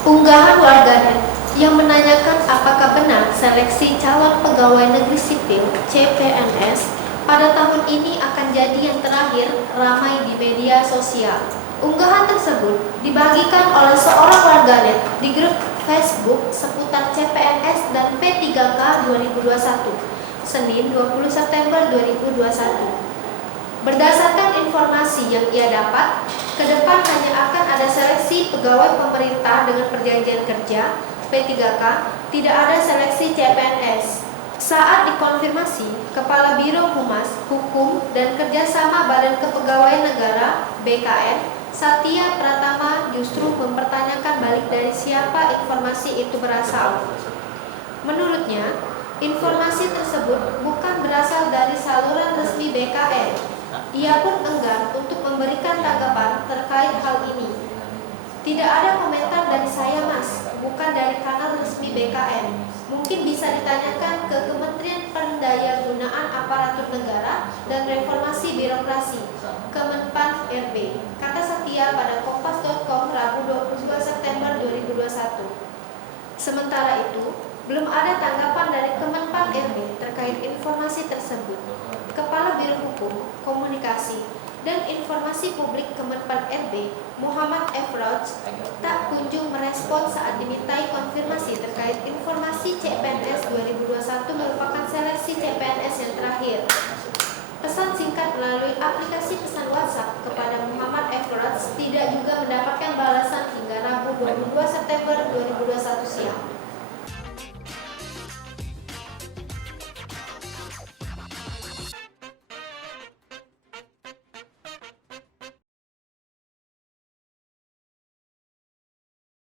Unggahan warganet yang menanyakan apakah benar seleksi calon pegawai negeri sipil (CPNS) pada tahun ini akan jadi yang terakhir ramai di media sosial. Unggahan tersebut dibagikan oleh seorang warganet di grup Facebook seputar CPNS dan P3K 2021, Senin 20 September 2021. Berdasarkan informasi yang ia dapat, ke depan hanya akan ada seleksi pegawai pemerintah dengan perjanjian kerja P3K, tidak ada seleksi CPNS. Saat dikonfirmasi, Kepala Biro Humas, Hukum, dan Kerjasama Badan Kepegawaian Negara (BKN), Satya Pratama justru mempertanyakan balik dari siapa informasi itu berasal. Menurutnya, informasi tersebut bukan berasal dari saluran resmi BKN. Ia pun enggan untuk memberikan tanggapan terkait hal ini. Tidak ada komentar dari saya, Mas, bukan dari kanal resmi BKN. Mungkin bisa ditanyakan ke Kementerian Pendaya-gunaan Aparatur Negara dan Reformasi Birokrasi, Kemenpan RB, kata Satya pada kompas.com Rabu 22 September 2021. Sementara itu, belum ada tanggapan dari Kemenpan RB terkait informasi tersebut. Kepala Biro Hukum, Komunikasi, dan Informasi Publik Kemenpan RB, Muhammad Efroj, tak kunjung merespon saat dimintai konfirmasi terkait informasi CPNS 2021 merupakan seleksi CPNS yang terakhir. Pesan singkat melalui aplikasi pesan WhatsApp kepada Muhammad Efroj tidak juga mendapatkan balasan hingga Rabu 22 September 2021 siang.